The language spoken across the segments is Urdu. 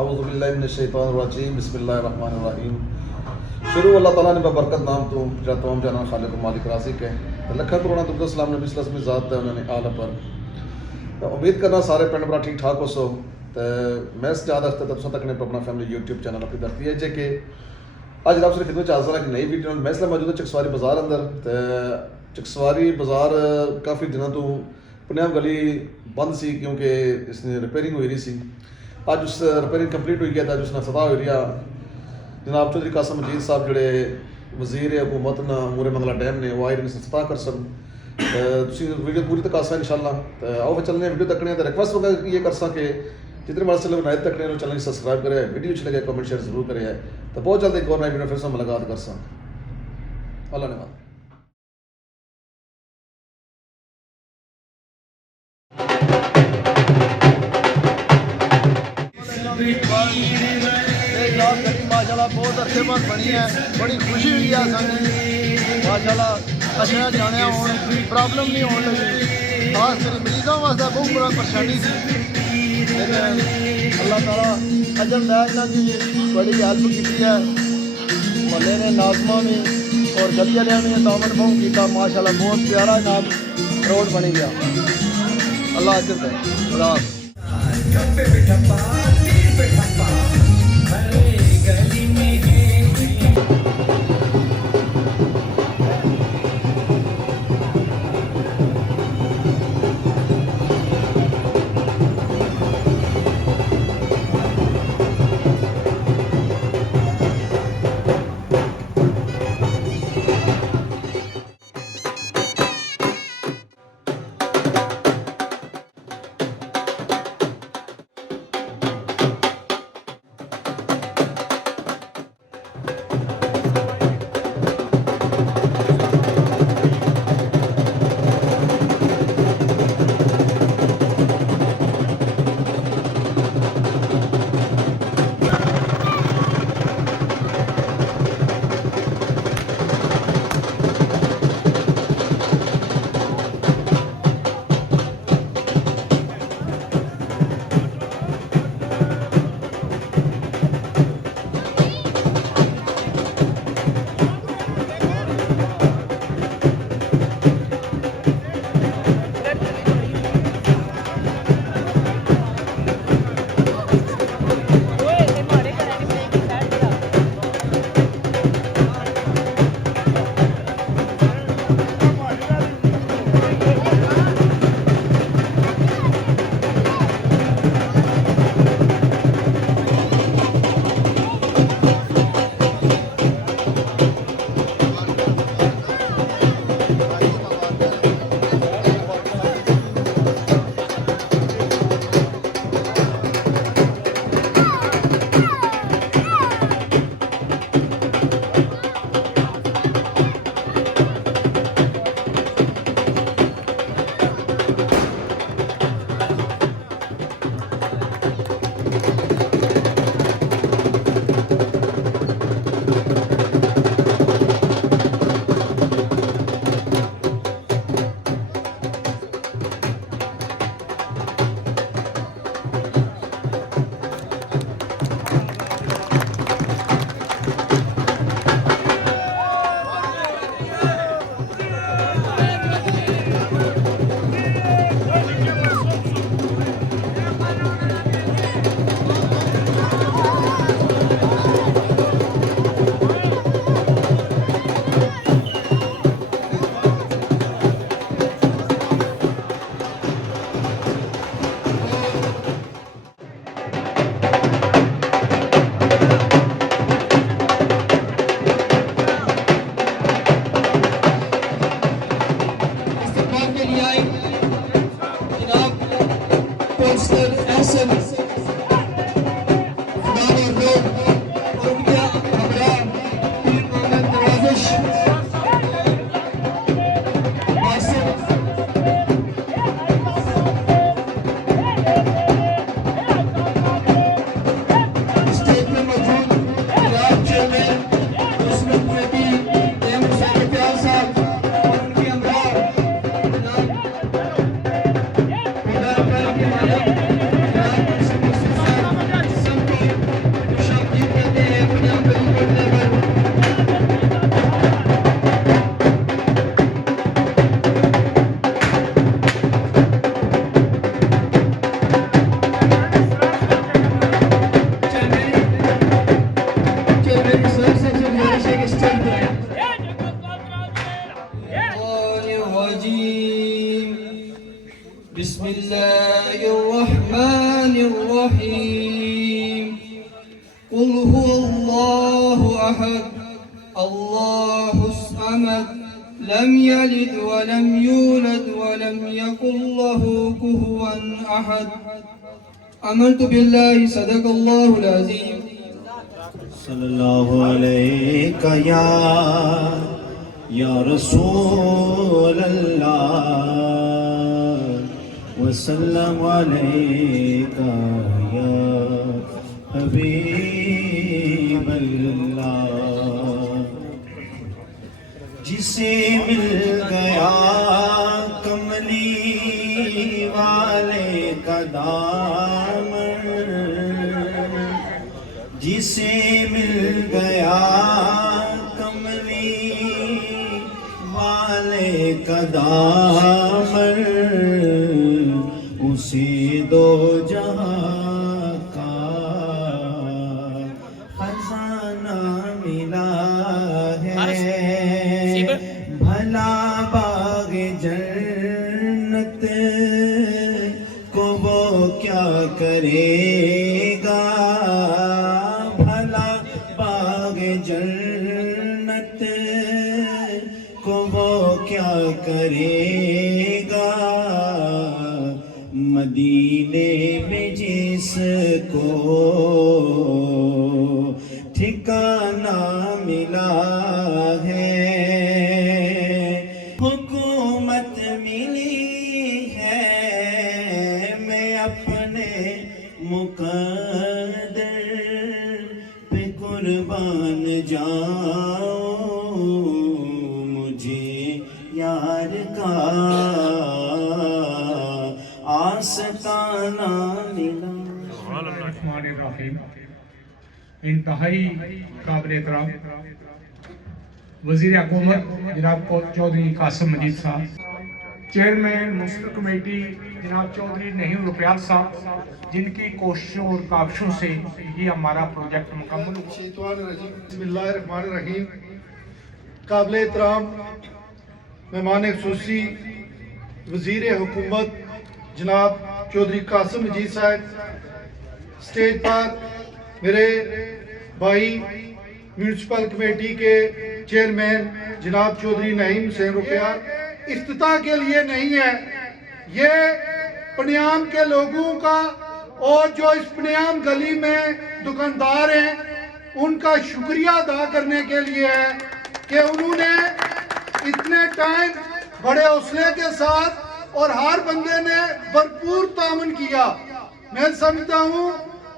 اعوذ باللہ من الشیطان الرجیم بسم اللہ الرحمن الرحیم. شروع اللہ تعالیٰ نے ببرکت نام تو جا تمام جانا خالق و مالک رازق ہے. لکھا کروڑا درود السلام نبی صلی اللہ علیہ وسلم ذات ہے انہوں نے آل پر. تو امید کرنا سارے پنڈ برا ٹھیک ٹھاک ہو سو. تو میں زیادہ تب تک نے اپنا فیملی یوٹیوب چینل اپنی دھرتی ہے جے کہ اج رب سے خدمت حاضر ہے ایک نئی ویڈیو. میں اس لیے موجود ہوں چکسواری بازار اندر. تو چکسواری بازار کافی دنوں تو پنیام گلی بند سی کیونکہ اس نے ریپیئرنگ ہوئی رہی سی. اج اس ریپیئرنگ کمپلیٹ ہوئی گیا تھا جس نے افتتاح ہوئی رہا. جناب چودھری قاسم مجید صاحب جڑے وزیر حکومت نا مورے منگلا ڈیم نے وہ آئے نے افتتاح کر سن. تسی ویڈیو پوری تک آسا انشاءاللہ. آؤ پھر چلنے ویڈیو تکنے تو ریکویسٹ وغیرہ یہ کر سا کہ جتنے بار سے لوگ نئے تکنے چینل کو سبسکرائب کرے, ویڈیو اچھی لگے کمنٹ شیئر ضرور کرے. تو بہت جلد ایک اور نئی ویڈیو پھر سے ملاقات کر سا. اللہ نے بات. ماشاء اللہ بہت عرصے بعد بنی ہے, بڑی خوشی ہوئی ہے سانوں. ماشاء اللہ اشیا جانے پرابلم نہیں ہونے لگی. خاص کر مریضوں واسطے بہت بڑا پریشانی سی, لیکن اللہ تعالیٰ اجر دے انہوں کی بڑی ہیلپ کی ہے. محلے نے ناظمہ میں اور گلی والے نے تعاون بہت کیا. ماشاء اللہ بہت پیارا نام روڈ بنی گیا. اللہ اجر دے. خدا قل هو الله أحد الله الصمد لم يلد ولم يولد ولم يكن له كفوا أحد آمنت بالله صدق الله العظيم صلی اللہ علیہ یا رسول اللہ وسلم علیک یا حبیب اللہ جسے مل گیا کملی والے کا دامن جسے مل گیا کملی والے کا دامن اسے دو جہاں کا خزانہ ملا ہے بھلا باغ جنت کو وہ کیا کرے گا جنت کو وہ کیا کرے گا مدینے میں جس کو ٹھکانہ ملا ہے حکومت ملی ہے میں اپنے مقدر قربان جاؤں مجھے یار کا آستانہ ملا الرحمن الرحیم انتہائی قابل احترام وزیر حکومت جناب چودھری قاسم مجید صاحب چیئرمین منسٹر کمیٹی جناب چودھری نعیم روپیال صاحب جن کی کوششوں اور کاوشوں سے یہ ہمارا پروجیکٹ مکمل ہوا شیطان الرجیم بسم اللہ الرحمن الرحیم قابل احترام مہمان خصوصی وزیر حکومت جناب چودھری قاسم مجید صاحب اسٹیج پر میرے بھائی میونسپل کمیٹی کے چیئرمین جناب چودھری نعیم حسین روپیال افتتاح کے لیے نہیں ہے یہ پنیام کے لوگوں کا اور جو اس پنیام گلی میں دکاندار ہیں ان کا شکریہ ادا کرنے کے لیے ہے کہ انہوں نے اتنے ٹائم بڑے حوصلے کے ساتھ اور ہر بندے نے بھرپور تعاون کیا میں سمجھتا ہوں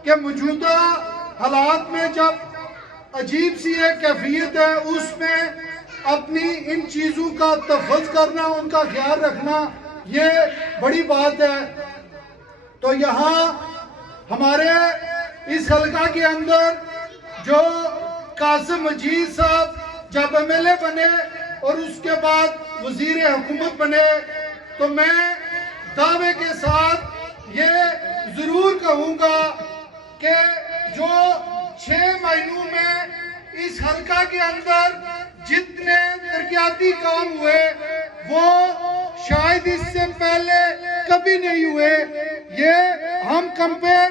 کہ موجودہ حالات میں جب عجیب سی ایک کیفیت ہے اس میں اپنی ان چیزوں کا تحفظ کرنا ان کا خیال رکھنا یہ بڑی بات ہے تو یہاں ہمارے اس حلقہ کے اندر جو قاسم مجید صاحب جب ایم ایل اے بنے اور اس کے بعد وزیر حکومت بنے تو میں دعوے کے ساتھ یہ ضرور کہوں گا کہ جو 6 مہینوں میں اس حلقہ کے اندر جتنے ترقیاتی کام ہوئے وہ شاید اس سے پہلے کبھی نہیں ہوئے یہ ہم کمپیر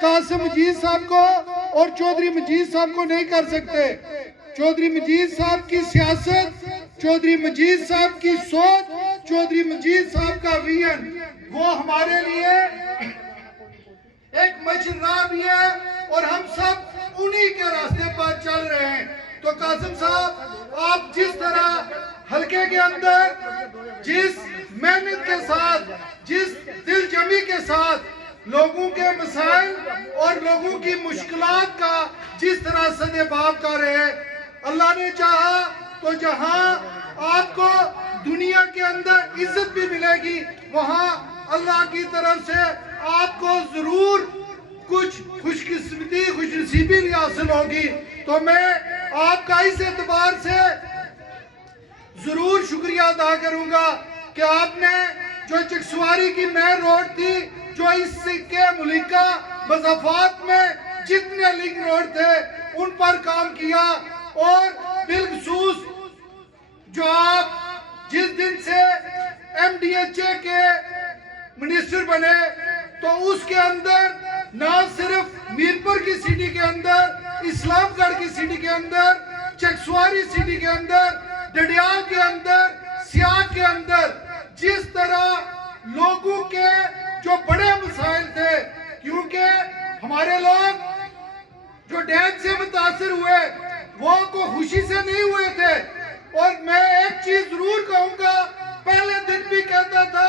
قاسم مجید صاحب کو اور چودھری مجید صاحب کو نہیں کر سکتے چودھری مجید صاحب کی سیاست چودھری مجید صاحب کی سوچ چودھری مجید صاحب کا ویژن وہ ہمارے لیے ایک مشرہ بھی ہے اور ہم سب انہی کے راستے پر چل رہے ہیں تو قاسم صاحب آپ جس طرح حلقے کے اندر جس محنت کے ساتھ جس دل جمی کے ساتھ لوگوں کے مسائل اور لوگوں کی مشکلات کا جس طرح سدباب کر رہے اللہ نے چاہا تو جہاں آپ کو دنیا کے اندر عزت بھی ملے گی وہاں اللہ کی طرف سے آپ کو ضرور کچھ خوش نصیبی بھی حاصل ہوگی تو میں آپ کا اس اعتبار سے ضرور شکریہ ادا کروں گا کہ آپ نے جو چکسواری کی مین روڈ تھی جو اس کے ملکہ مضافات میں جتنے لنک روڈ تھے ان پر کام کیا اور بالخصوص جو آپ جس دن سے ایم ڈی ایچ اے کے منسٹر بنے تو اس کے اندر نہ صرف میرپور کی سٹی کے اندر اسلام گڑھ کی سٹی کے اندر، چکسواری سٹی کے اندر، ڈڈیال کے اندر، سیاگ کے اندر جس طرح لوگوں کے جو بڑے مسائل تھے، کیونکہ ہمارے لوگ جو ڈیم سے متاثر ہوئے وہ کو خوشی سے نہیں ہوئے تھے، اور میں ایک چیز ضرور کہوں گا، پہلے دن بھی کہتا تھا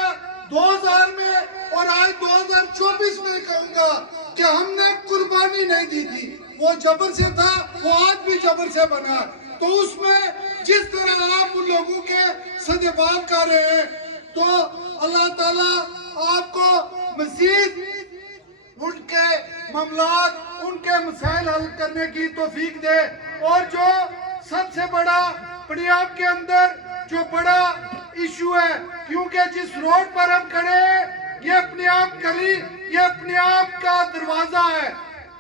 2000 میں اور آج 2024 میں کہوں گا کہ ہم نے قربانی نہیں دی تھی، وہ جبر سے تھا، وہ آج بھی جبر سے بنا، تو اس میں جس طرح آپ ان لوگوں کے صدباب کر رہے ہیں، تو اللہ تعالیٰ آپ کو مزید ان کے معاملات، ان کے مسائل حل کرنے کی توفیق دے، اور جو سب سے بڑا پنجاب کے اندر جو بڑا ایشو ہے، کیونکہ جس روڈ پر ہم کھڑے ہیں یہ اپنے آپ گلی، یہ اپنے آپ کا دروازہ ہے،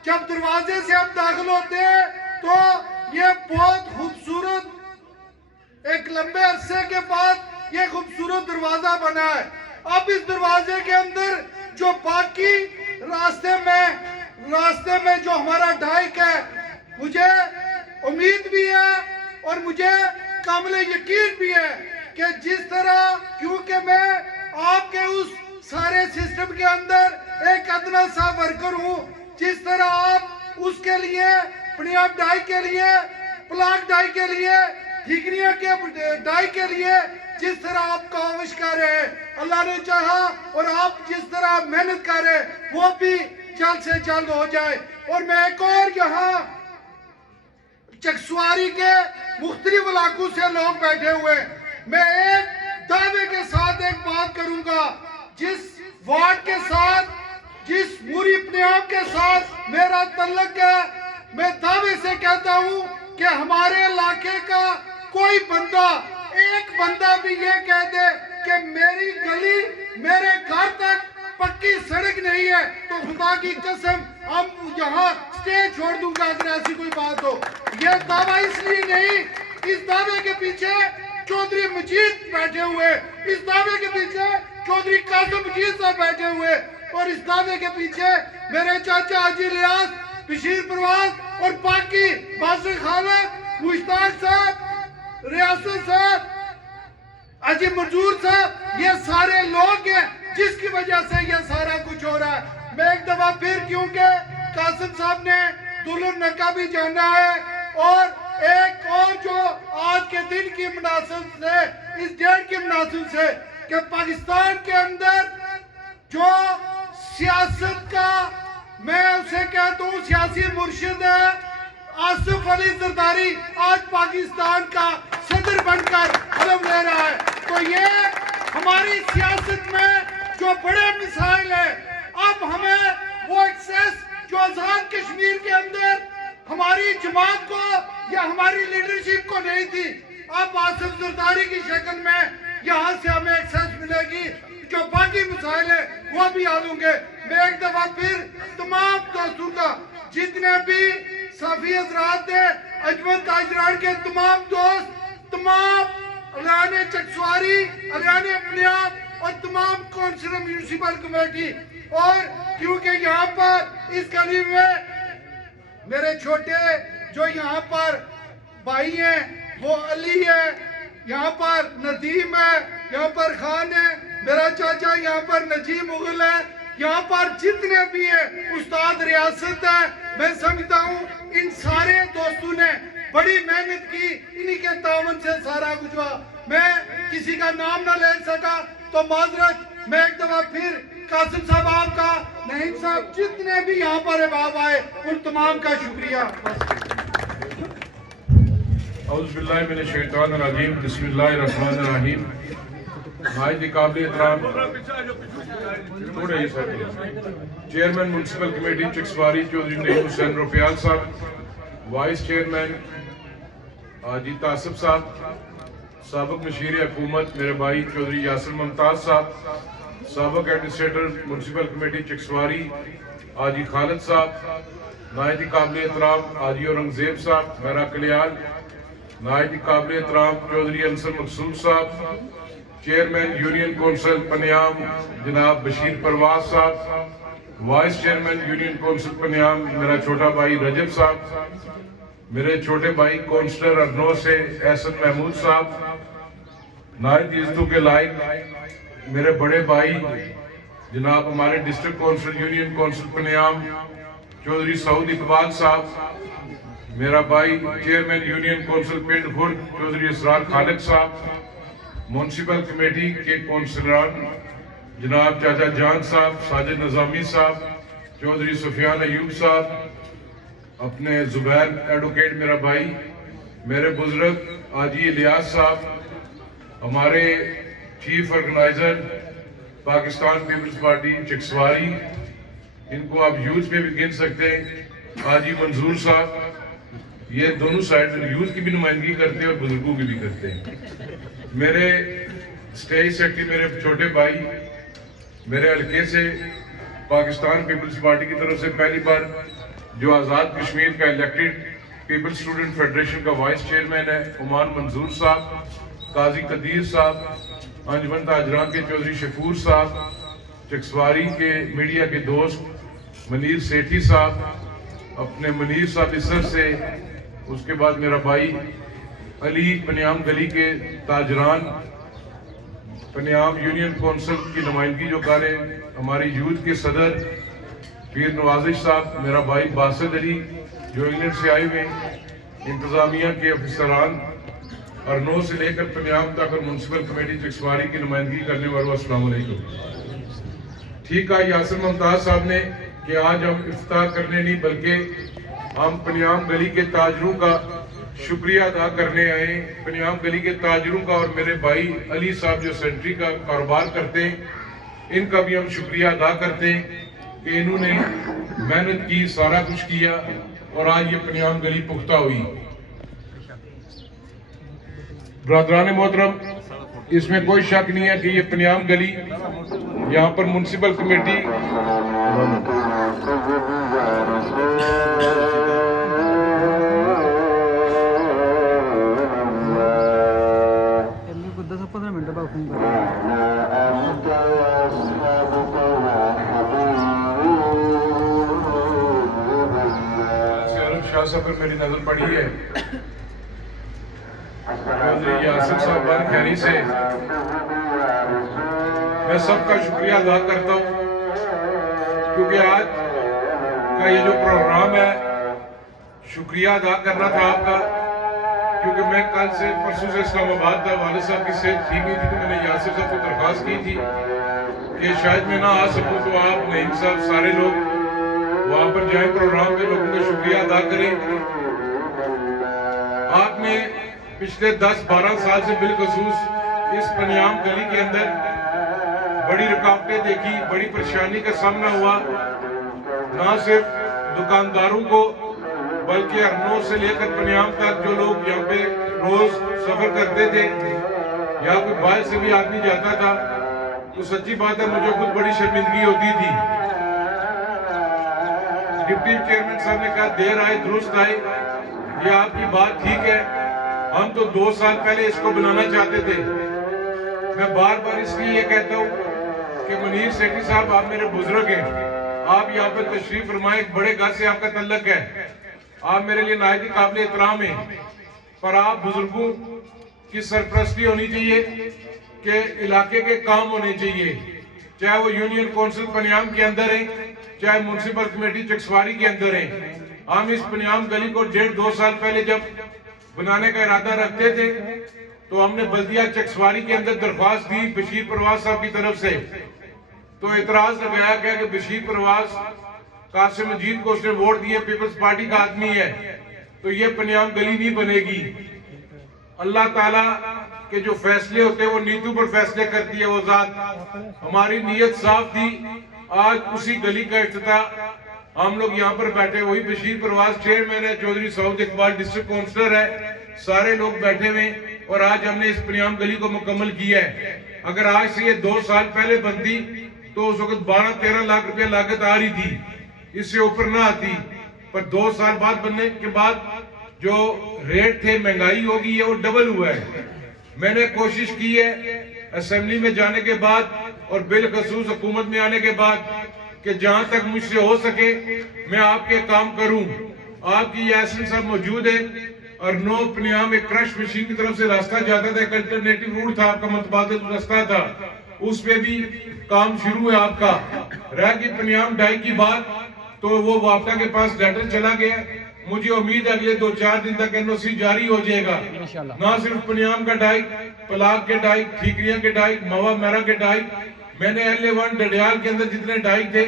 جب دروازے سے ہم داخل ہوتے ہیں تو یہ بہت خوبصورت ایک لمبے عرصے کے بعد یہ خوبصورت دروازہ بنا ہے۔ اب اس دروازے کے اندر جو باقی راستے میں جو ہمارا ڈائک ہے، مجھے امید بھی ہے اور مجھے کامل یقین بھی ہے کہ جس طرح، کیونکہ میں آپ کے اس سارے سسٹم کے اندر ایک ادنا سا ورکر ہوں، جس طرح آپ اس کے لیے، پنجاب ڈائی کے لیے، پلاک ڈائی کے لیے، ٹھیکریاں کے ڈائی کے لیے جس طرح آپ کاوش کر رہے ہیں، اللہ نے چاہا اور آپ جس طرح محنت کر رہے ہیں وہ بھی جلد سے جلد ہو جائے۔ اور میں ایک اور یہاں چکسواری کے مختلف علاقوں سے لوگ بیٹھے ہوئے، میں ایک دعوے کے ساتھ ایک بات کروں گا، جس وارڈ کے ساتھ، جس موری پنجاب کے ساتھ میرا تعلق ہے، میں دعوے سے کہتا ہوں کہ ہمارے علاقے کا کوئی بندہ، ایک بندہ بھی یہ کہہ دے کہ میری گلی، میرے گھر تک پکی سڑک نہیں ہے، تو خدا کی قسم ہم یہاں سٹیج چھوڑ دوں گا اگر ایسی کوئی بات ہو۔ یہ دعویٰ اس لیے نہیں، اس دعوے کے پیچھے چودھری مجید بیٹھے ہوئے، اس دعوے کے پیچھے چودھری قاسم مجید صاحب بیٹھے ہوئے، اور اس دعوے کے پیچھے میرے چاچا حاجی الیاس، بشیر پرواز اور باقی باسر خالد، مشتاق صاحب، ریاست صاحب، حاجی منظور صاحب، یہ سارے لوگ ہیں جس کی وجہ سے یہ سارا کچھ ہو رہا ہے۔ میں ایک دفعہ پھر، کیونکہ قاسم صاحب نے دلہن نکا بھی جانا ہے، اور ایک اور جو آج کے دن کی مناسبت سے، اس ڈیٹ کی مناسبت سے، کہ پاکستان کے اندر جو سیاست کا، میں اسے کہتا ہوں سیاسی مرشد ہے، آصف علی زرداری آج پاکستان کا صدر بن کر علم لے رہا ہے، تو یہ ہماری سیاست میں جو بڑے مسائل ہیں، اب ہمیں وہ ایکسیس جو آزاد کشمیر کے اندر ہماری جماعت کو یا ہماری لیڈرشپ کو نہیں تھی، اب آصف زرداری کی شکل میں یہاں سے ہمیں ایکسیس ملے گی، جو باقی مسائل ہیں وہ بھی حل ہوں گے۔ میں ایک دفعہ پھر تمام دوستوں کا، جتنے بھی صافی حضرات ہیں، اجمل تاجران کے تمام دوست، تمام اعلان چکسواری، اعلان پنجاب اور تمام کونسلر میونسپل کمیٹی، اور کیونکہ یہاں پر اس گلی میں میرے چھوٹے جو یہاں پر بھائی ہیں وہ علی ہے، یہاں پر ندیم ہے، یہاں پر خان ہے، میرا چاچا یہاں پر نجیم مغل ہے، یہاں پر جتنے بھی ہیں، استاد ریاست ہے، میں سمجھتا ہوں ان سارے دوستوں نے بڑی محنت کی، انہی کے تعاون سے سارا کچھ ہوا۔ میں کسی کا نام نہ لے سکا تو معذرت۔ میں ایک دفعہ پھر قاسم صاحب، آپ کا، نعیم صاحب، جتنے بھی یہاں پر احباب آئے، ان تمام کا شکریہ۔ اعوذ باللہ من الشیطان الرجیم، بسم اللہ الرحمن الرحیم۔ نہایت قابل احترام chairman municipal committee Chakswari Chaudhry نعیم حسین روفیال صاحب، وائس چیئرمین حاجی تاسف صاحب، سابق مشیر حکومت میرے بھائی چودھری یاسر ممتاز صاحب، سابق ایڈمنسٹریٹر میونسپل کمیٹی چکسواری حاجی خالد صاحب، نہایت قابل احترام حاجی اورنگزیب صاحب میرا کلیال، نہایت قابل احترام چودھری انصر مقصود صاحب، چیئرمین یونین کونسل پنیام جناب بشیر پرواز صاحب، وائس چیئرمین یونین کونسل پنیام میرا چھوٹا بھائی رجب صاحب، میرے چھوٹے بھائی کونسلر ارنو سے احسن محمود صاحب، نائب عزتوں کے لائق میرے بڑے بھائی جناب ہمارے district council union council Paniam Chaudhry Saud Iqbal sahib, میرا بھائی چیئرمین یونین کونسل پنڈ خرد چودھری اسرار خالق صاحب، میونسپل کمیٹی کے کونسلران جناب چاچا جان صاحب، ساجد نظامی صاحب، چودھری سفیان ایوب صاحب، اپنے زبیر ایڈوکیٹ میرا بھائی، میرے بزرگ حاجی الیاس صاحب، ہمارے chief organizer Pakistan Peoples Party Chakswari, ان کو آپ یوتھ میں بھی گن سکتے ہیں، حاجی منظور صاحب، یہ دونوں سائڈ یوتھ کی بھی نمائندگی کرتے ہیں اور بزرگوں کی بھی کرتے ہیں۔ میرے اسٹیج سیکرٹری میرے چھوٹے بھائی، میرے حلقے سے پاکستان پیپلز پارٹی کی طرف سے پہلی بار جو آزاد کشمیر کا الیکٹڈ پیپل اسٹوڈنٹ فیڈریشن کا وائس چیئرمین ہے عمان منظور صاحب، قاضی قدیر صاحب، انجمن تاجران کے چودھری شکور صاحب، چکسواری کے میڈیا کے دوست منیر سیٹھی صاحب، اپنے منیر صاحب اسر سے، اس کے بعد میرا بھائی علی پنیام گلی کے تاجران، پنیام یونین کونسل کی نمائندگی جو کریں، ہماری یوتھ کے صدر پیر نوازش صاحب، میرا بھائی باسط علی جو انگلینڈ سے آئے ہوئے، انتظامیہ کے افسران ارنو سے لے کر پنیام تک اور میونسپل کمیٹی چکسواری کی نمائندگی کرنے والوں السلام علیکم۔ ٹھیک ہے یاسر ممتاز صاحب نے کہ آج ہم افتتاح کرنے نہیں بلکہ ہم پنیام گلی کے تاجروں کا شکریہ ادا کرنے آئے، پنیام گلی کے تاجروں کا اور میرے بھائی علی صاحب جو سینٹری کا کاروبار کرتے ہیں ان کا بھی ہم شکریہ ادا کرتے ہیں کہ انہوں نے محنت کی، سارا کچھ کیا اور آج یہ پنیام گلی پختہ ہوئی۔ برادران محترم، اس میں کوئی شک نہیں ہے کہ یہ پنیام گلی یہاں پر میونسپل کمیٹی شاہ صاحب پر میری نظر پڑی ہے، یاسر صاحب بن خیری سے میں سب کا شکریہ ادا کرتا ہوں کیونکہ آج کا یہ جو پروگرام ہے شکریہ ادا کرنا تھا آپ کا، کیونکہ میں کل سے پرسوں سے اسلام آباد تھا، والد صاحب کی صحت ٹھیک نہیں تھی تو میں نے یاسر صاحب کو درخواست کی تھی کہ شاید میں نہ آ سکوں تو آپ نعیم صاحب سارے لوگ وہاں پر جائیں، پروگرام پہ لوگوں کا شکریہ ادا کریں۔ آپ نے پچھلے 10-12 سال سے بالخصوص اس پنیام گلی کے اندر بڑی رکاوٹیں دیکھی، بڑی پریشانی کا سامنا ہوا، نہ صرف دکانداروں کو بلکہ ارنو سے لے کر پنیام تک جو لوگ یہاں پہ روز سفر کرتے تھے یا کوئی باہر سے بھی آدمی جاتا تھا تو سچی بات ہے مجھے خود بڑی شرمندگی ہوتی تھی۔ ڈپٹی چیئرمین صاحب نے کہا دیر آئے درست آئے، یہ آپ کی بات ٹھیک ہے، ہم تو 2 سال پہلے اس کو بنانا چاہتے تھے۔ میں بار بار اس لیے یہ کہتا ہوں کہ منیر سیٹھی صاحب آپ میرے بزرگ ہیں، آپ یہاں پر تشریف فرمائیں، ایک بڑے گھر سے آپ کا تعلق ہے، آپ میرے لیے نہایت ہی قابل احترام ہیں، پر آپ بزرگوں کی سرپرستی ہونی چاہیے کہ علاقے کے کام ہونے چاہیے، چاہے وہ یونین کونسل پنیام کے اندر ہیں چاہے میونسپل کمیٹی چکسواری کے اندر ہیں۔ ہم اس پنیام گلی کو 1.5-2 سال پہلے جب بنانے کا ارادہ رکھتے تھے تو ہم نے بلدیہ چکسواری کے اندر درخواست دی بشیر پرواز صاحب کی طرف سے، تو اعتراض لگایا گیا کہ بشیر پرواز قاسم مجید کو اس نے ووٹ دیے، پیپلز پارٹی کا آدمی ہے تو یہ پنیام گلی نہیں بنے گی۔ اللہ تعالیٰ کے جو فیصلے ہوتے ہیں وہ نیتوں پر فیصلے کرتی ہے وہ ذات، ہماری نیت صاف تھی، آج اسی گلی کا افتتاح ہم لوگ یہاں پر بیٹھے، وہی بشیر پرواز چیئرمین ہے، چودھری سعود اقبال ڈسٹرکٹ کونسلر ہے، سارے لوگ بیٹھے ہوئے اور آج ہم نے اس پنیام گلی کو مکمل کیا ہے۔ اگر آج سے یہ 2 سال پہلے بنتی تو اس وقت 12-13 لاکھ روپے لاگت آ رہی تھی، اس سے اوپر نہ آتی، پر 2 سال بعد بننے کے بعد جو ریٹ تھے مہنگائی ہوگی ہے وہ ڈبل ہوا ہے۔ میں نے کوشش کی ہے اسمبلی میں جانے کے بعد اور بالخصوص حکومت میں آنے کے بعد کہ جہاں تک مجھ سے ہو سکے میں آپ کے کام کروں. آپ کی یاسین صاحب موجود ہے اور نو پنیام ایک کرش مشین کی طرف سے راستہ جاتا تھا, ایک الٹرنیٹو روٹ تھا, آپ کا متبادل راستہ تھا, اس پہ بھی کام شروع ہے آپ کا. رہ گئی پنیام ڈائی کی بات, تو وہ وافدہ کے پاس لیٹر چلا گیا. مجھے امید ہے اگلے 2-4 دن تک NOC جاری ہو جائے گا. نہ صرف پنیام کا ڈائک, پلاک کے ڈائک, ٹھیکریاں کے ڈائک, موا میرا کے ڈائک, میں نے LA1 ڈڈیال کے اندر جتنے ڈائک تھے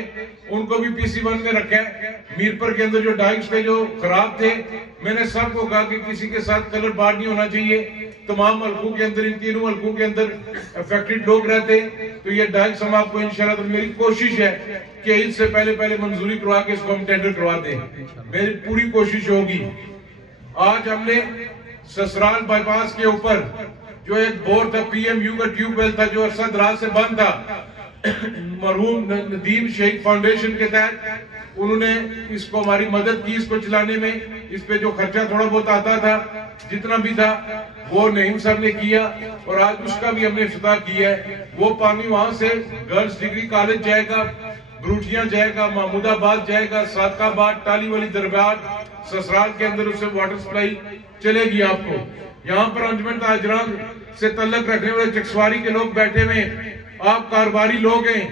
ان کو بھی PC1 میں رکھا ہے. میرپر کے اندر جو ڈائکس تھے جو خراب تھے, میں نے سب کو کہا کہ کسی کے ساتھ کلر بار نہیں ہونا چاہیے. تمام حلقوں کے اندر, ان تینوں حلقوں کے اندر افیکٹڈ لوگ رہتے, تو یہ ڈائکس ہم آپ کو انشاءاللہ, تو میری کوشش ہے کہ عید سے پہلے منظوری کروا کے اس کو ہم ٹینڈر کروا دیں. میری پوری کوشش ہوگی. آج ہم نے سسرال بائی پاس کے اوپر جو ایک بور تھا, PMU کا ٹیوب ویل تھا جو عرصہ دراز سے بند تھا, مرحوم ندیم شہید فاؤنڈیشن کے تحت انہوں نے اس کو ہماری مدد کی, اس کو چلانے میں. اس پہ جو خرچہ تھوڑا بہت آتا تھا, جتنا بھی تھا وہ نعیم صاحب نے کیا, اور آج اس کا بھی ہم نے افتتاح کیا ہے. وہ پانی وہاں سے گرلز ڈگری کالج جائے گا, بروٹیاں جائے گا, محمود آباد جائے گا, صادق آباد, ٹالی والی دربار, سسرال کے اندر اسے واٹر سپلائی چلے گی آپ کو. یہاں پر انجمن تاجران سے تعلق رکھنے والے چکسواری کے لوگ بیٹھے ہوئے, آپ کاروباری لوگ ہیں.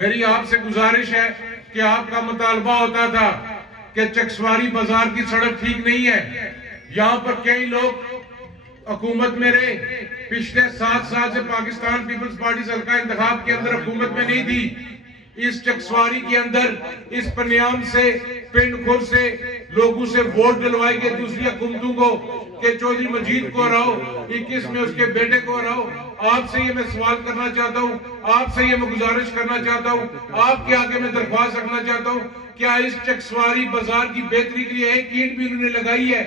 میری آپ سے گزارش ہے کہ آپ کا مطالبہ ہوتا تھا کہ چکسواری بازار کی سڑک ٹھیک نہیں ہے. یہاں پر کئی لوگ حکومت میں رہے, پچھلے 7 سال سے پاکستان پیپلز پارٹی حلقہ انتخاب کے اندر حکومت میں نہیں تھی. اس چکسواری کے اندر, اس پنیام سے, پنڈ خور سے لوگوں سے ووٹ ڈلوائی گئے دوسری حکومتوں کو کہ چودھری مجید کو ہراؤ, 21 میں اس کے بیٹے کو ہراؤ. آپ سے یہ میں سوال کرنا چاہتا ہوں, آپ سے یہ میں گزارش کرنا چاہتا ہوں, آپ کے آگے میں درخواست رکھنا چاہتا ہوں, کیا اس چکسواری بازار کی بہتری کے لیے ایک اینٹ بھی انہوں نے لگائی ہے؟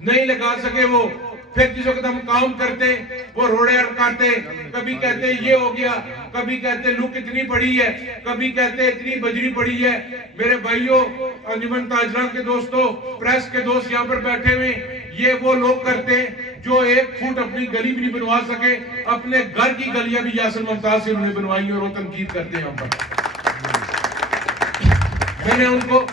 نہیں لگا سکے. وہ پھر جس وقت ہم کام کرتے وہ روڑے اٹکاتے, کبھی کہتے یہ ہو گیا, کبھی کہتے لک اتنی پڑی ہے, کبھی کہتے اتنی بجری پڑی ہے. میرے بھائیوں, انجمن تاجران کے دوستوں, پریس کے دوست یہاں پر بیٹھے ہوئے, یہ وہ لوگ کرتے جو 1 فٹ اپنی گلی بھی نہیں بنوا سکے, اپنے گھر کی گلیاں بھی یاسر ممتاز سے انہوں نے بنوائی, اور وہ تنقید کرتے ہیں ہم پر. میں نے ان کو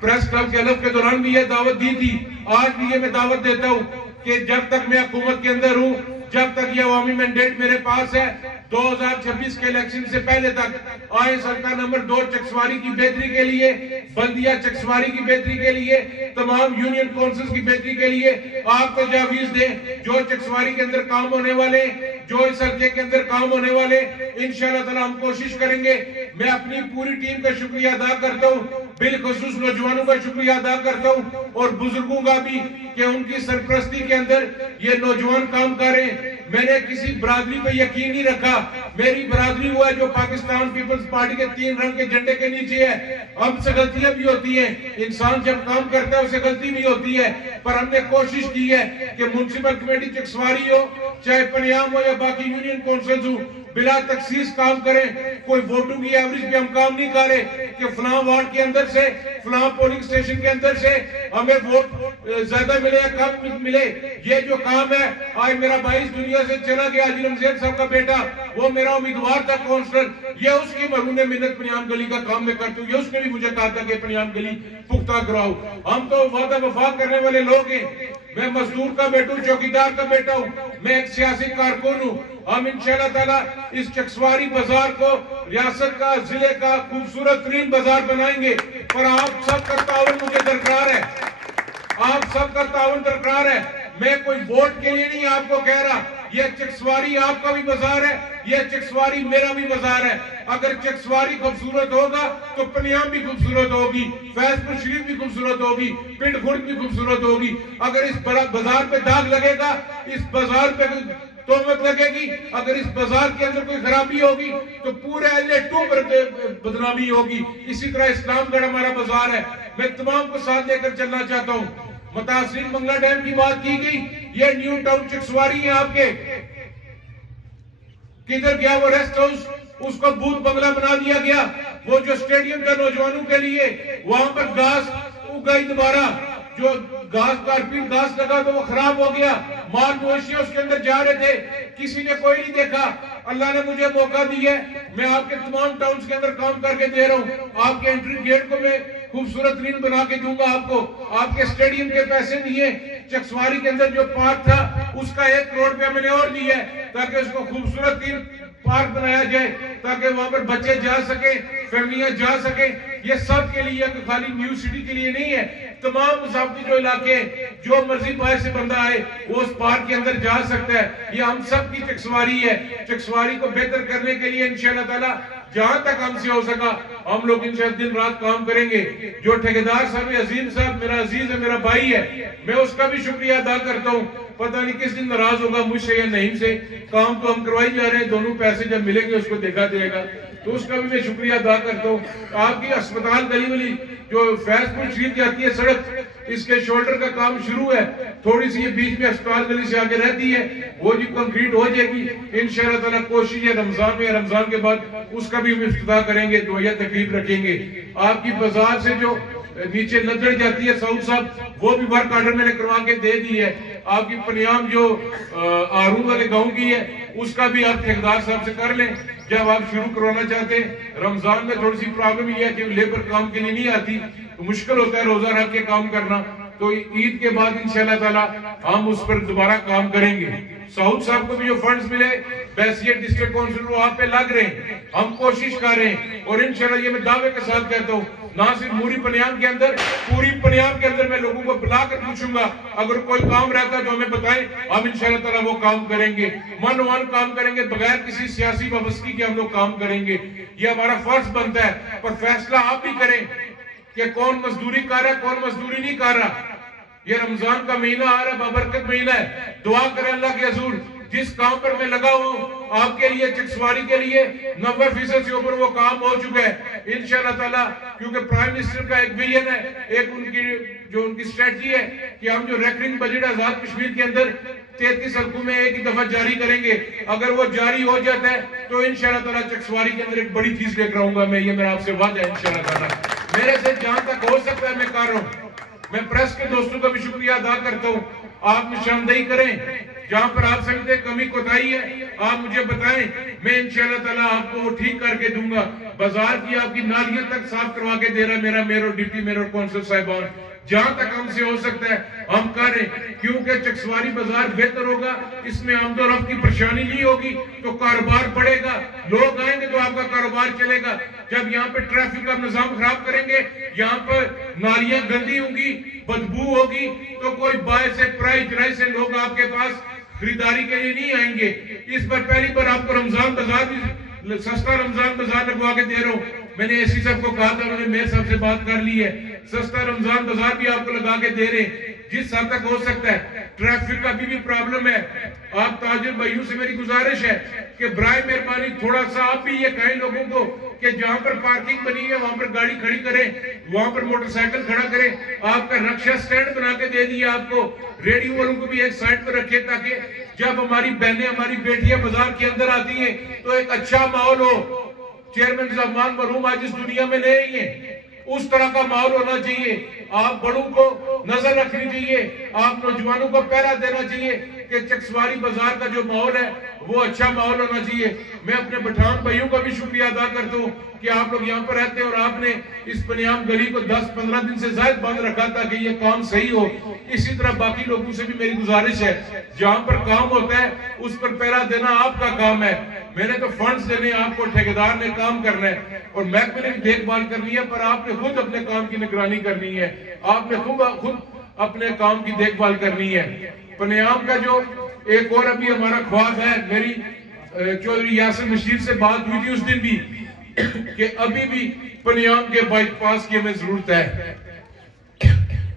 پریس کلب کے حلف کے دوران بھی یہ دعوت دی تھی, آج بھی یہ میں دعوت دیتا ہوں کہ جب تک میں حکومت کے اندر ہوں, جب تک یہ عوامی مینڈیٹ میرے پاس ہے, 2026 کے الیکشن سے پہلے تک آئے حلقہ نمبر 2 چکسواری کی بہتری کے لیے, بلدیہ چکسواری کی بہتری کے لیے, تمام یونین کونسلز کی بہتری کے لیے آپ تجاویز دیں. جو چکسواری کے اندر کام ہونے والے, جو اس حلقے کے اندر کام ہونے والے, انشاءاللہ تعالی ہم کوشش کریں گے. میں اپنی پوری ٹیم کا شکریہ ادا کرتا ہوں, بالخصوص نوجوانوں کا شکریہ ادا کرتا ہوں, اور بزرگوں کا بھی کہ ان کی سرپرستی کے اندر یہ نوجوان کام کریں. میں نے کسی برادری پہ یقین نہیں رکھا, میری برادری وہ ہے جو پاکستان پیپلز پارٹی کے 3 رنگ کے جھنڈے کے نیچے ہے. ہم سے غلطیاں بھی ہوتی ہیں, انسان جب کام کرتا ہے اسے غلطی بھی ہوتی ہے, پر ہم نے کوشش کی ہے کہ میونسپل کمیٹی چکسواری ہو, چاہے پنیام ہو یا باقی یونین کونسلز ہو, بلا تخصیص کام کریں. کوئی ووٹوں کی ایوریج پہ ہم کام نہیں کر رہے کہ فلاں وارڈ کے اندر سے, فلاں پولنگ سٹیشن کے اندر سے ہمیں ووٹ زیادہ ملے یا کم ملے. یہ جو کام ہے, آج میرا بھائی اس دنیا سے چلا گیا, عجلم زید صاحب کا بیٹا, وہ میرا امیدوار تھا کونسلر, یہ اس کی مرہون منت پنیام گلی کا کام میں کرتی ہوں. یہ اس نے بھی مجھے کہا تھا کہ پنیام گلی پختہ کراؤ. ہم تو وعدہ وفا کرنے والے لوگ ہیں. میں مزدور کا بیٹا ہوں, چوکیدار کا بیٹا ہوں, میں ایک سیاسی کارکن ہوں. ہم انشاءاللہ تعالی اس چکسواری بازار کو ریاست کا, ضلع کا خوبصورت ترین بازار بنائیں گے, پر آپ سب کا تعاون مجھے درکار ہے, آپ سب کا تعاون درکار ہے. میں کوئی ووٹ کے لیے نہیں آپ کو کہہ رہا, یہ چکسواری آپ کا بھی بازار ہے, یہ چکسواری میرا بھی بازار ہے. اگر چکسواری خوبصورت ہوگا تو پنیام بھی خوبصورت ہوگی, فیض پور شریف بھی خوبصورت ہوگی, پنڈ خورد بھی خوبصورت ہوگی. اگر اس بازار پہ داغ لگے گا, اس بازار پہ تہمت لگے گی, اگر اس بازار کے اندر کوئی خرابی ہوگی تو پورے LA2 پر بدنامی ہوگی. اسی طرح اسلام گڑھ ہمارا بازار ہے. میں تمام کو ساتھ لے کر چلنا چاہتا ہوں. متاثرین منگلہ ڈیم کی بات کی گئی, یہ نیو ٹاؤن چکسواری ہیں آپ کے, کدھر گیا وہ ریسٹ ہاؤس, اس کو بھوت بنگلہ بنا دیا گیا. وہ جو سٹیڈیم تھا نوجوانوں کے لیے, وہاں پر گھاس اگائی دوبارہ, جو گھاس کارپیٹ گھاس لگا تو وہ خراب ہو گیا، مال مویشیاں اس کے اندر جا رہے تھے، کسی نے کوئی نہیں دیکھا۔ اللہ نے مجھے موقع دیا ہے، میں آپ کے تمام ٹاؤنز کے اندر کام کر کے دے رہا ہوں۔ آپ کے انٹری گیٹ کو میں خوبصورت ترین بنا کے دوں گا آپ کو۔ آپ کے اسٹیڈیم کے پیسے دیے، چکسواری کے اندر جو پارک تھا اس کا 1 کروڑ روپیہ میں نے اور دیا ہے تاکہ اس کو خوبصورت ترین پارک بنایا جائے، تاکہ وہاں پر بچے جا سکیں، فیملیاں جا سکیں۔ یہ سب کے لیے، کہ خالی نیو سٹی کے لیے نہیں ہے، تمام مسافتی جو علاقے ہیں، جو مرضی باہر سے بندہ آئے وہ اس پارک کے اندر جا سکتا ہے۔ یہ ہم سب کی چکسواری ہے۔ چکسواری کو بہتر کرنے کے لیے انشاءاللہ تعالی جہاں تک ہم سے ہو سکا ہم لوگ انشاءاللہ دن رات کام کریں گے۔ جو ٹھیکیدار صاحب عظیم صاحب میرا عزیز ہے، میرا بھائی ہے، میں اس کا بھی شکریہ ادا کرتا ہوں۔ پتہ نہیں کس دن ناراض ہوگا مجھ سے یا نہیں سے، کام تو ہم کروائی جا رہے ہیں، دونوں پیسے جب ملیں گے اس کو دیکھا جائے گا، تو اس کا بھی میں شکریہ ادا کرتا ہوں۔ آپ کی اسپتال گلی والی جو فیض پور شریف جاتی ہے سڑک، اس کے شولڈر کا کام شروع ہے، تھوڑی سی یہ بیچ میں اسپتال گلی سے آگے رہتی ہے، وہ جی کنکریٹ ہو جائے گی انشاءاللہ تعالیٰ۔ کوشش ہے رمضان میں، رمضان کے بعد اس کا بھی ہم افتتاح کریں گے، دعائیہ تقریب رکھیں گے۔ آپ کی بازار سے جو نیچے ندڑ جاتی ہے سعود صاحب، وہ بھی ورک آرڈر میں نے کروا کے دے دی ہے۔ آپ کی پنیام جو آرون والے گاؤں کی ہے اس کا بھی آپ ٹھیکیدار صاحب سے کر لیں جب آپ شروع کروانا چاہتے ہیں۔ رمضان میں تھوڑی سی پرابلم یہ ہے کہ لیبر کام کے لیے نہیں آتی، تو مشکل ہوتا ہے روزہ رکھ کے کام کرنا، تو عید کے بعد انشاءاللہ تعالی ہم اس پر دوبارہ کام کریں گے۔ سعود صاحب کو بھی جو فنڈز ملے بیسیٹ ڈسٹرکٹ کونسل وہ آپ پہ لگ رہے ہیں، ہم کوشش کر رہے ہیں، اور انشاءاللہ یہ میں دعوے کے ساتھ کہتا ہوں، نہ صرف موری پنیام کے اندر، پوری پنیام کے اندر میں لوگوں کو بلا کر پوچھوں گا اگر کوئی کام رہتا ہے تو ہمیں بتائیں، ہم انشاءاللہ تعالی وہ کام کریں گے، من وان کام کریں گے، بغیر کسی سیاسی وابستگی کے ہم لوگ کام کریں گے۔ یہ ہمارا فرض بنتا ہے، پر فیصلہ آپ بھی کریں کہ کون مزدوری کر رہا ہے کون مزدوری نہیں کر رہا۔ یہ رمضان کا مہینہ آ رہا ہے، بابرکت مہینہ ہے، دعا کریں اللہ کے حضور جس کام پر میں لگا ہوں آپ کے لیے، چکسواری کے لیے 90% سے اوپر وہ کام ہو چکا ہے انشاءاللہ تعالیٰ، کیونکہ پرائم منسٹر کا ایک ویژن ہے، ایک ان کی اسٹریٹجی ہے کہ ہم جو ریکرنگ بجٹ آزاد کشمیر کے اندر 33 حلقوں میں ایک ہی دفعہ جاری کریں گے، اگر وہ جاری ہو جاتا ہے تو انشاءاللہ تعالیٰ چکسواری کے اندر ایک بڑی چیز لے کر آؤں گا میں، یہ میرا آپ سے وعدہ ہے انشاءاللہ تعالیٰ۔ میرے سے جہاں تک ہو سکتا ہے میں کر رہا ہوں۔ میں پریس کے دوستوں کا بھی شکریہ ادا کرتا ہوں، آپ نشاندہی کریں جہاں پر آپ سمجھتے کمی کوتاہی ہے آپ مجھے بتائیں، میں انشاءاللہ تعالیٰ آپ کو وہ ٹھیک کر کے دوں گا۔ بازار کی آپ کی نالیاں تک صاف کروا کے دے رہا ہے میرا میئر اور ڈپٹی میئر اور کونسل صاحبان، جہاں تک ہم سے ہو سکتا ہے ہم کریں، کیونکہ چکسواری بازار بہتر ہوگا، اس میں آمد و رفت کی پریشانی نہیں ہوگی تو کاروبار بڑھے گا، لوگ آئیں گے تو آپ کا کاروبار چلے گا۔ جب یہاں پہ ٹریفک کا نظام خراب کریں گے، یہاں پر نالیاں گندی ہوں گی، بدبو ہوگی، تو کوئی باعث پرائی جرائی سے لوگ آپ کے پاس خریداری کے لیے نہیں آئیں گے۔ اس پر پہلی بار آپ کو رمضان بازار بھی سستا رمضان بازار لگوا کے دے رہا ہوں، میں نے ایسی صاحب کو کہا تھا، انہوں نے میرے صاحب سے بات کر لی ہے، سستا رمضان بازار بھی آپ کو لگا کے دے رہے ہیں جس حد تک ہو سکتا ہے۔ ٹریفک کا بھی پرابلم ہے، آپ تاجر بھائیوں سے میری گزارش ہے کہ برائے مہربانی تھوڑا سا آپ بھی یہ کہیں لوگوں کو کہ جہاں پر پارکنگ بنی ہے وہاں پر گاڑی کھڑی کریں، وہاں پر موٹر سائیکل کھڑا کریں، آپ کا رکشہ سٹینڈ بنا کے دے دیا آپ کو، ریڈیو والوں کو بھی ایک سائٹ پر رکھے تاکہ جب ہماری بہنیں ہماری بیٹیاں بازار کے اندر آتی ہیں تو ایک اچھا ماحول ہو۔ چیئرمین زمان مرحوم آج اس دنیا میں نہیں ہیں، اس طرح کا ماحول ہونا چاہیے، آپ بڑوں کو نظر رکھنی چاہیے، آپ نوجوانوں کو پہرا دینا چاہیے کہ چکسواری بازار کا جو ماحول ہے وہ اچھا ماحول ہونا چاہیے۔ میں اپنے پٹھان بھائیوں کا بھی شکریہ ادا کرتا ہوں کہ آپ لوگ یہاں پر رہتے ہیں اور آپ نے اس پنیام گلی کو 10-15 دن سے زائد بند رکھا تاکہ یہ کام صحیح ہو۔ اسی طرح باقی لوگوں سے بھی میری گزارش ہے، جہاں پر کام ہوتا ہے اس پر پہرا دینا آپ کا کام ہے۔ میں نے تو فنڈز دینے، آپ کو ٹھیکیدار نے کام کرنا ہے اور محکمے نے بھی دیکھ بھال کرنی ہے، پر آپ نے خود اپنے کام کی نگرانی کرنی ہے، آپ نے خود اپنے کام کی دیکھ بھال کرنی ہے۔ پنیام کا جو ایک اور ابھی ہمارا خواب ہے، میری چودھری یاسر مشیر سے بات ہوئی تھی اس دن بھی کہ ابھی بھی پنیام کے بائی پاس کی ہمیں ضرورت ہے،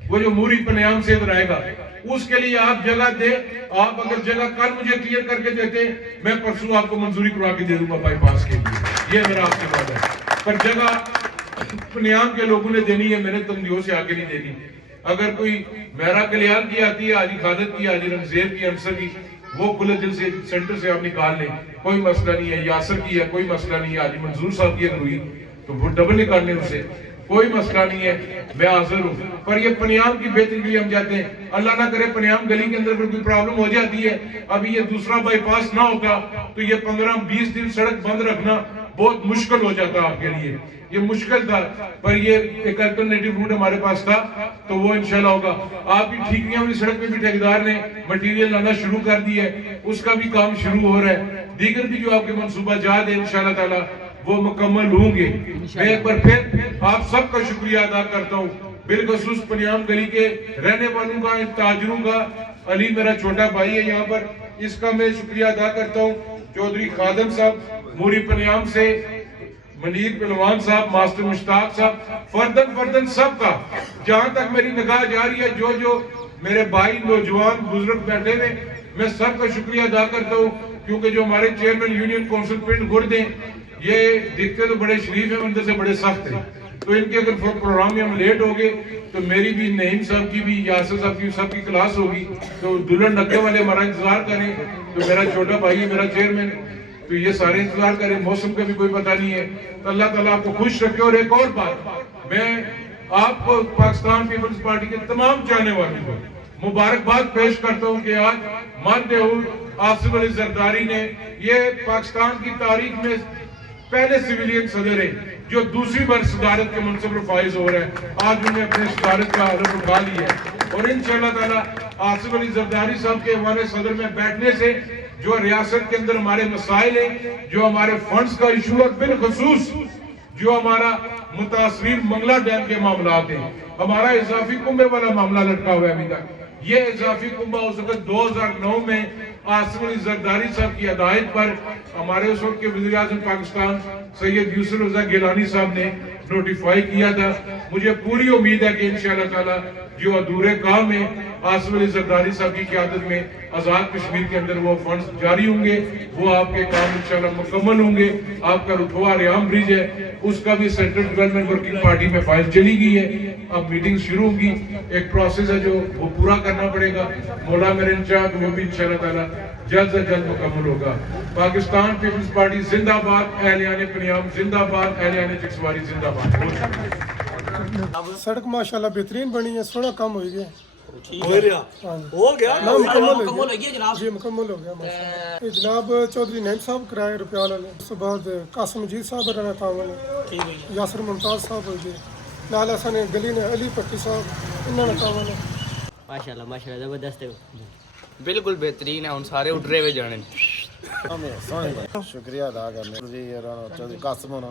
وہ جو موری پنیام سے ادھر آئے گا اس کے لیے آپ جگہ دیں۔ آپ اگر جگہ کل مجھے کلیئر کر کے دیتے میں پرسوں آپ کو منظوری کروا کے دے دوں گا بائی پاس کے لیے، یہ میرا آپ سے وعدہ ہے۔ پر جگہ پنیام کے لوگوں نے دینی ہے، میں نے تنگیوں سے آگے نہیں دینی۔ اگر کوئی میرا کلیان کی آتی ہے، حاجی خالد کی، حاجی رمضیر کی، انصر کی، وہ کھلے دل سے سینٹر سے آپ نکال لیں، کوئی مسئلہ نہیں ہے۔ یاسر کی ہے، کوئی مسئلہ نہیں ہے۔ حاجی منظور صاحب کی اگر ہوئی تو وہ ڈبل نکالنے اسے، کوئی مسئلہ نہیں ہے, میں حاضر ہوں. پر یہ پنیام کی بہتری کے لیے ہم جاتے ہیں, اللہ نہ کرے پنیام گلی کے اندر کوئی پرابلم ہو جاتی ہے, ابھی یہ دوسرا بائی پاس نہ ہوتا تو یہ 15-20 دن سڑک بند رکھنا بہت مشکل ہو جاتا آپ کے لیے, یہ مشکل تھا. پر یہ ایک الٹرنیٹو روٹ ہمارے پاس تھا تو وہ انشاءاللہ ہوگا. آپ کی ٹھیکریاں والی سڑک پہ بھی ٹھیکیدار نے مٹیریل لانا شروع کر دی ہے, اس کا بھی کام شروع ہو رہا ہے. دیگر بھی جو آپ کے منصوبہ جات ہیں انشاءاللہ تعالی وہ مکمل ہوں گے. میں ایک بار پھر آپ سب کا شکریہ ادا کرتا ہوں, بالخصوص پنیام گلی کے رہنے والوں کا, تاجروں کا. علی میرا چھوٹا بھائی ہے یہاں پر, اس کا میں شکریہ ادا کرتا ہوں. چودھری خادم صاحب موری پنیام سے, منیر پہلوان صاحب, ماسٹر مشتاق صاحب, فردن سب کا جہاں تک میری نگاہ جا رہی ہے, جو میرے بھائی نوجوان بزرگ بیٹھے ہیں, میں سب کا شکریہ ادا کرتا ہوں. کیونکہ جو ہمارے چیئرمین یونین کونسل پنڈ گرد ہیں, یہ دکھتے تو بڑے شریف ہیں, اندر سے بڑے سخت ہیں. تو ان کے اگر پروگرام میں ہم لیٹ ہو گئے تو میری بھی, نعیم صاحب کی بھی, یاسر صاحب کی, سب کی کلاس ہوگی, تو دلہن ڈکے والے ہمارا انتظار کریں. تو میرا چھوٹا بھائی ہے, میرا چیئرمین, تو یہ سارے انتظار کریں. موسم کا بھی کوئی پتہ نہیں ہے, تو اللہ تعالیٰ آپ کو خوش رکھے. اور ایک اور بات, میں آپ کو پاکستان پیپلز پارٹی کے تمام چاہنے والوں کو مبارکباد پیش کرتا ہوں کہ آج مانتے ہو آصف علی زرداری نے, یہ پاکستان کی تاریخ میں پہلے سویلین صدر ہیں جو دوسری بار صدارت کے منصب پر فائز ہو رہے ہیں. آج انہیں اپنے صدارت کا حلف اٹھا لیا ہے, اور انشاءاللہ تعالی آصف علی زرداری صاحب کے ایوان صدر میں بیٹھنے سے جو ریاست کے اندر ہمارے مسائل ہیں, جو ہمارے فنڈز کا ایشو, اور بالخصوص جو ہمارا متاثرین منگلہ ڈیم کے معاملات ہیں, ہمارا اضافی کنبے والا معاملہ لٹکا ہوا ہے ابھی تک. یہ اضافی کنبہ اس وقت 2009 میں آصف علی زرداری صاحب کی ہدایت پر ہمارے اس وقت کے وزیر اعظم پاکستان سید یوسف رضا گیلانی صاحب نے نوٹیفائی کیا تھا. مجھے پوری امید ہے کہ انشاءاللہ تعالی جو ادھورے کام ہیں آصف علی زرداری صاحب کی قیادت میں آزاد کشمیر کے اندر وہ فنڈز جاری ہوں گے, وہ آپ کے کام انشاءاللہ مکمل ہوں گے. آپ کا رٹھوا ریام برج ہے, اس کا بھی سینٹرل ڈیولپمنٹ ورکنگ پارٹی میں فائل چلی گئی ہے, اب میٹنگ شروع ہوگی. ایک پروسیس ہے جو وہ پورا کرنا پڑے گا. مولا میرے انشاء وہ بھی انشاءاللہ تعالی جلد سے جلد مکمل ہوگا. پاکستان پیپلز پارٹی زندہ باد, اہلیان پنیام زندہ باد, اہلیان چکسواری زندہ باد. سڑک ماشاءاللہ بہترین بنی ہے, سونا کام ہو گیا, ہو گیا مکمل ہو گیا جناب. جی مکمل ہو گیا. جناب چودھری نعیم صاحب کرائے روپیہ والے, اس کے بعد قاسم مجید صاحب رہنا کام والے, یاسر ممتاز صاحب ہو گئے, نال اساں گلی نے علی پٹی صاحب, انہوں نے کام والے. ماشاءاللہ زبردست ہے, بالکل بہترین ہے. ہن سارے اٹھرے ہوئے جانے. شکریہ ادا کرنے چودھری قاسم ہونا